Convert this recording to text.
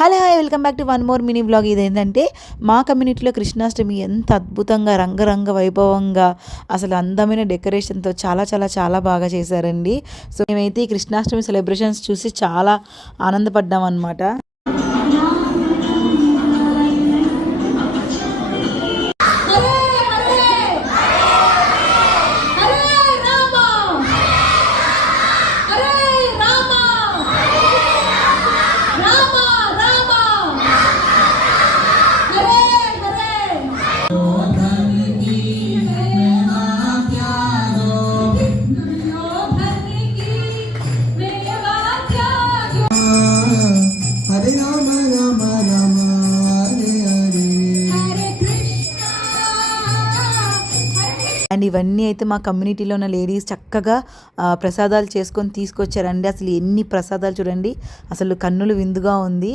Hello hi welcome back to one more mini vlog. ఇదేంటంటే మా కమ్యూనిటీలో కృష్ణాష్టమి ఎంత అద్భుతంగా రంగరంగ వైభవంగా అసలు అందమైన డెకరేషన్తో చాలా చాలా చాలా బాగా చేశారండి. సో మేమైతే ఈ కృష్ణాష్టమి సెలబ్రేషన్స్ చూసి చాలా ఆనందపడ్డాం అనమాట. అండ్ ఇవన్నీ అయితే మా కమ్యూనిటీలో ఉన్న లేడీస్ చక్కగా ప్రసాదాలు చేసుకొని తీసుకొచ్చారండి. అసలు ఎన్ని ప్రసాదాలు చూడండి, అసలు కన్నులు విందుగా ఉంది.